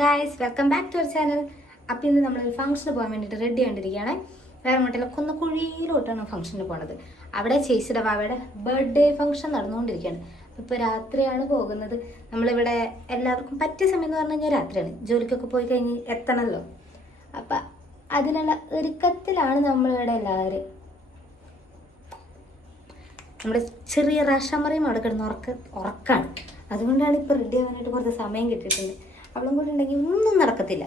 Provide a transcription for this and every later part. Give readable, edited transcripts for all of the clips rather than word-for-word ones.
Guys, welcome back to our channel. അപ്പോൾ ഇന്ന് നമ്മളൊരു ഫംഗ്ഷന് പോകാൻ വേണ്ടിയിട്ട് റെഡി ആണ്ടിരിക്കുകയാണ്. വേറെ മട്ടില്ല, കുന്നക്കുഴിയിലോട്ടാണ് ഫംഗ്ഷന് പോണത്. അവിടെ ചേച്ചിയുടെ വാവയുടെ ബർത്ത്ഡേ ഫംഗ്ഷൻ നടന്നുകൊണ്ടിരിക്കുകയാണ്. ഇപ്പോൾ രാത്രിയാണ് പോകുന്നത്. നമ്മളിവിടെ എല്ലാവർക്കും പറ്റിയ സമയം എന്ന് പറഞ്ഞു കഴിഞ്ഞാൽ രാത്രിയാണ്. ജോലിക്കൊക്കെ പോയി കഴിഞ്ഞ് എത്തണമല്ലോ. അപ്പം അതിനുള്ള ഒരുക്കത്തിലാണ് നമ്മളിവിടെ എല്ലാവരും. നമ്മുടെ ചെറിയ റാഷാമറിയും അവിടെ കിടന്ന് ഉറക്കാണ്. അതുകൊണ്ടാണ് ഇപ്പോൾ റെഡി ആവാനായിട്ട് കുറച്ച് സമയം കിട്ടിയിട്ടുണ്ട്. അവളും കൂടെ ഉണ്ടെങ്കിൽ ഒന്നും നടക്കത്തില്ല.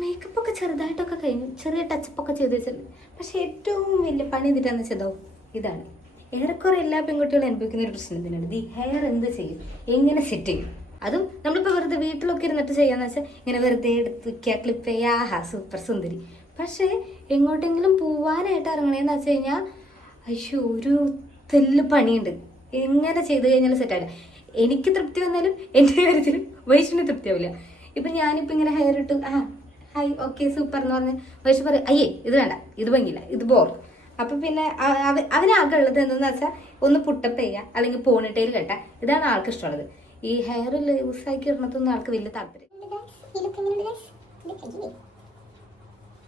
മേക്കപ്പൊക്കെ ചെറുതായിട്ടൊക്കെ കഴിഞ്ഞു, ചെറിയ ടച്ചപ്പൊക്കെ ചെയ്ത് വെച്ചിട്ടുണ്ട്. പക്ഷെ ഏറ്റവും വലിയ പണി ഇതിട്ടാന്ന് വെച്ചതോ ഇതാണ്. ഏറെക്കുറെ എല്ലാ പെൺകുട്ടികളും അനുഭവിക്കുന്ന ഒരു പ്രശ്നം തന്നെയാണ്. ഈ ഹെയർ എന്ത് ചെയ്യും, എങ്ങനെ സെറ്റ് ചെയ്യും. അതും നമ്മളിപ്പോൾ വെറുതെ വീട്ടിലൊക്കെ ഇരുന്നിട്ട് ചെയ്യാന്ന് വെച്ചാൽ ഇങ്ങനെ വെറുതെ എടുത്ത് വയ്ക്കുക, ക്ലിപ്പ് ചെയ്യുക, സൂപ്പർ സുന്ദരി. പക്ഷേ എങ്ങോട്ടെങ്കിലും പോവാനായിട്ട് ഇറങ്ങണേന്ന് വെച്ച് കഴിഞ്ഞാൽ അയ്യോ ഒരു തെല്ല് പണിയുണ്ട്. എങ്ങനെ ചെയ്ത് കഴിഞ്ഞാലും സെറ്റാവില്ല. എനിക്ക് തൃപ്തി വന്നാലും എൻ്റെ കാര്യത്തിൽ വൈഷ്ണു തൃപ്തിയാവില്ല. ഇപ്പം ഞാനിപ്പോൾ ഇങ്ങനെ ഹെയർ ഇട്ട് ഹായ് ഓക്കെ സൂപ്പർ എന്ന് പറഞ്ഞ് വൈഷ് പറയും അയ്യേ ഇത് വേണ്ട, ഇത് ഭംഗിയില്ല, ഇത് ബോർ. അപ്പം പിന്നെ അവനാകെ ഉള്ളത് എന്തെന്ന് വെച്ചാൽ ഒന്ന് പുട്ടപ്പ് ചെയ്യുക, അല്ലെങ്കിൽ പോണിട്ടയിൽ കെട്ടാം. ഇതാണ് ആൾക്ക് ഇഷ്ടമുള്ളത്. ഈ ഹെയർ ലൂസാക്കി ഇടണതൊന്നും ആൾക്ക് വലിയ താല്പര്യം.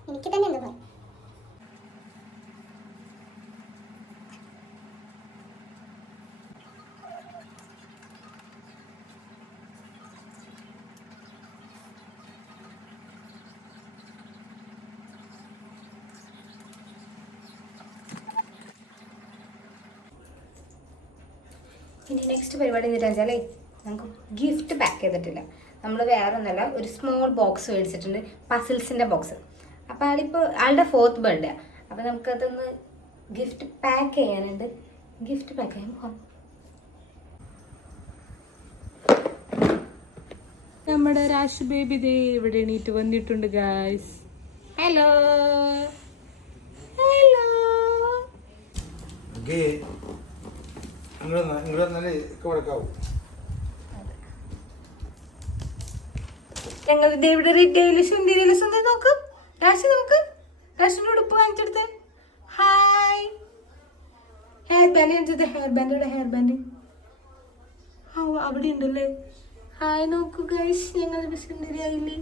എനിക്ക് തന്നെ എന്താ ഇനി നെക്സ്റ്റ് പരിപാടി എന്താ വെച്ചാലേ, നമുക്ക് ഗിഫ്റ്റ് പാക്ക് ചെയ്തിട്ടില്ല. നമ്മൾ വേറെ ഒന്നല്ല, ഒരു സ്മോൾ ബോക്സ് മേടിച്ചിട്ടുണ്ട്, പസിൽസിൻ്റെ ബോക്സ്. അപ്പോൾ ആളുടെ 4th ബർത്ത്ഡേ. അപ്പോൾ നമുക്കതൊന്ന് ഗിഫ്റ്റ് പാക്ക് ചെയ്യാനുണ്ട്. ഗിഫ്റ്റ് പാക്ക് ചെയ്യാൻ പോകാം. നമ്മുടെ രാശി ബേബി ദേ ഇവിടെ എണീറ്റ് വന്നിട്ടുണ്ട് ഗായ്സ്. Hello hello. ഞങ്ങൾ ഇവിടെ റീറ്റെയിൽ സുന്ദരിയില് സുന്ദരി നോക്ക്. രാശി നോക്ക്, രാശിന്റെ ഉടുപ്പ് കാണിച്ചെടുത്ത്. ഹായ്. ഹെയർ ബാൻഡ് കാണിച്ചത്, ഹെയർ ബാൻഡ് അവിടെ ഉണ്ടല്ലേ. ഹായ് നോക്കൂ ഗൈസ്, ഞങ്ങൾ സുന്ദരി ആയില്ലേ.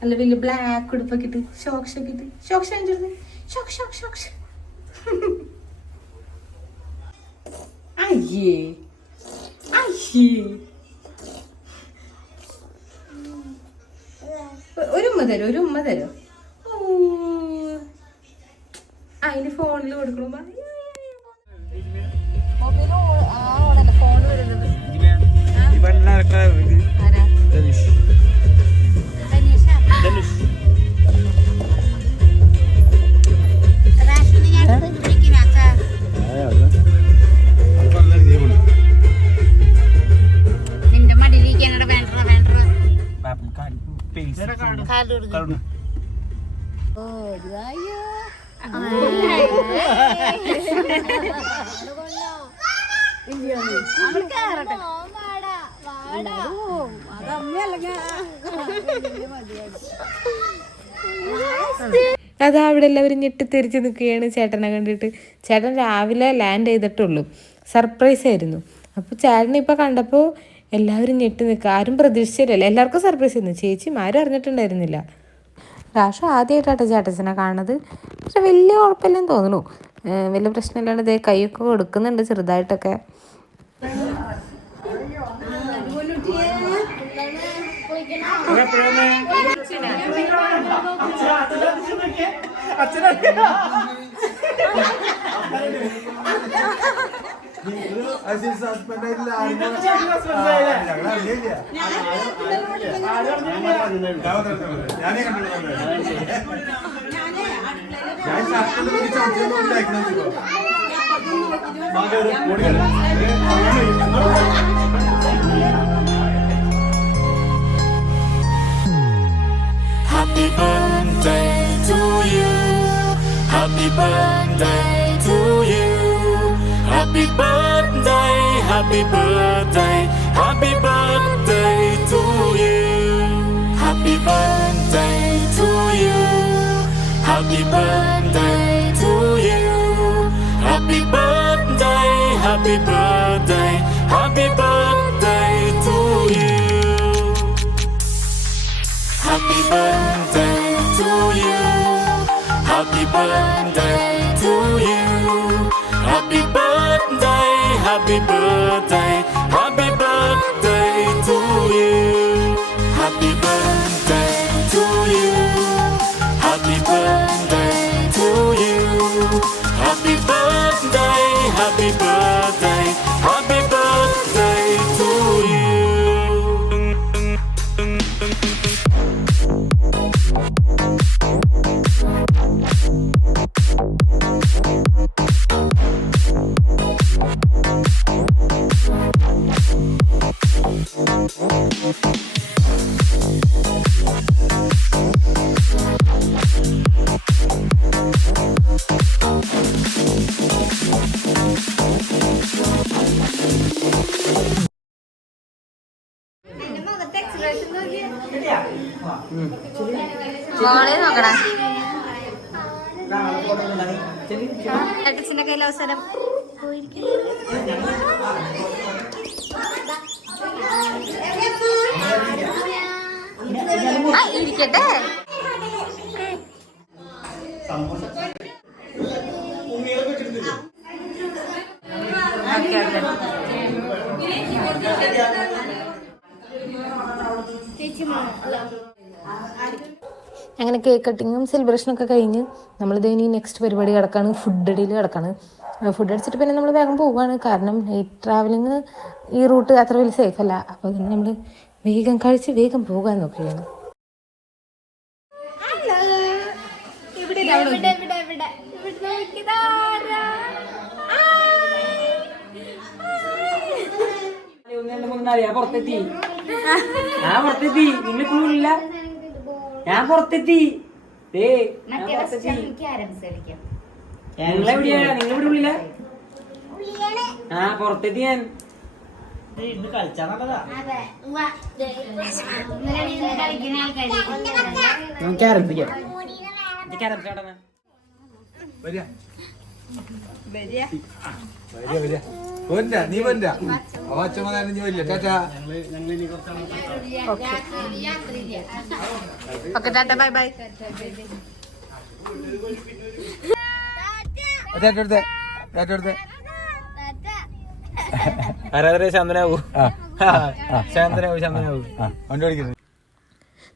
നല്ല വലിയ ബ്ലാക്ക് ഉടുപ്പൊക്കെ ഇട്ട് ഷോക്സ് ഒക്കെ ഇട്ട് ഷോക്സ് കാണിച്ചെടുത്ത്. ഷോക്സ് അയ്യേ ഒരു ഉമ്മ തരോ. അതിന് ഫോണിൽ കൊടുക്കണോ. ഫോൺ വരുന്നത് നിന്റെ മടിയിലേക്കാണ് അതാ അവിടെ എല്ലാവരും ഞെട്ടിത്തെരിച്ച് നിൽക്കുകയാണ് ചേട്ടനെ കണ്ടിട്ട്. ചേട്ടൻ രാവിലെ ലാൻഡ് ചെയ്തിട്ടുള്ളൂ, സർപ്രൈസ് ആയിരുന്നു. അപ്പോൾ ചേട്ടനെ ഇപ്പോൾ കണ്ടപ്പോൾ എല്ലാവരും ഞെട്ടി നിൽക്കുക. ആരും പ്രതീക്ഷിച്ചില്ലല്ലോ, എല്ലാവർക്കും സർപ്രൈസ് ആയിരുന്നു. ചേച്ചിയും ആരും അറിഞ്ഞിട്ടുണ്ടായിരുന്നില്ല. രാഷു ആദ്യമായിട്ടാട്ടോ ചേട്ടച്ചനെ കാണുന്നത്. പക്ഷെ വലിയ കുഴപ്പമില്ലെന്ന് തോന്നുന്നു, വലിയ പ്രശ്നമില്ലാണ്ട് ഇതേ കൈയൊക്കെ കൊടുക്കുന്നുണ്ട് ചെറുതായിട്ടൊക്കെ. Happy birthday to you. Happy birthday to you. Happy birthday, happy birthday, happy birthday to you. Happy birthday to you. Happy birthday to you. Happy birthday, happy birthday, happy birthday to you. birthday to you. Happy birthday, happy birthday, happy birthday to you. Happy birthday to you. Happy birthday to you. Happy birthday, happy birthday, happy birthday to you. മോളെ നോക്കടാ. ഏട്ടച്ചിന്റെ കയ്യിൽ അവസരം ഇരിക്കട്ടെ. അങ്ങനെ cake കട്ടിങ്ങും സെലിബ്രേഷനൊക്കെ കഴിഞ്ഞ് നമ്മളിത് ഇനി next പരിപാടി കിടക്കാണ്, ഫുഡ് അടിയിൽ കിടക്കാണ്. ഫുഡ് അടിച്ചിട്ട് പിന്നെ നമ്മൾ വേഗം പോവുകയാണ്. കാരണം നൈറ്റ് ട്രാവലിങ് ഈ റൂട്ട് അത്ര വലിയ സേഫ് അല്ല. അപ്പോൾ അതിന് നമ്മൾ വേഗം കഴിച്ച് വേഗം പോകാൻ നോക്കുകയാണ്. പുറത്തെത്തി, ഞാൻ പുറത്തെത്തി. നിങ്ങൾ ഇപ്പോഴും ഇല്ല, ഞാൻ പുറത്തെത്തി. നിങ്ങളെവിടെയാ? നിങ്ങൾ ഇവിടെ ഉള്ളില്ല? ആ പുറത്തെത്തി ഞാൻ. കളിച്ചാ നല്ലതാ. നീ വരില്ല അച്ഛമ്മ വരില്ല. Tata. Okay, tata, bye bye.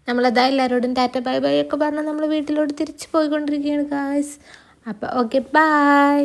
നമ്മളതാ എല്ലാവരോടും ടാറ്റ ബൈ ബൈ ഒക്കെ പറഞ്ഞ് നമ്മൾ വീട്ടിലോട്ട് തിരിച്ചു പോയിക്കൊണ്ടിരിക്കുകയാണ് ഗായ്സ്. അപ്പോൾ ഓക്കെ, ബൈ.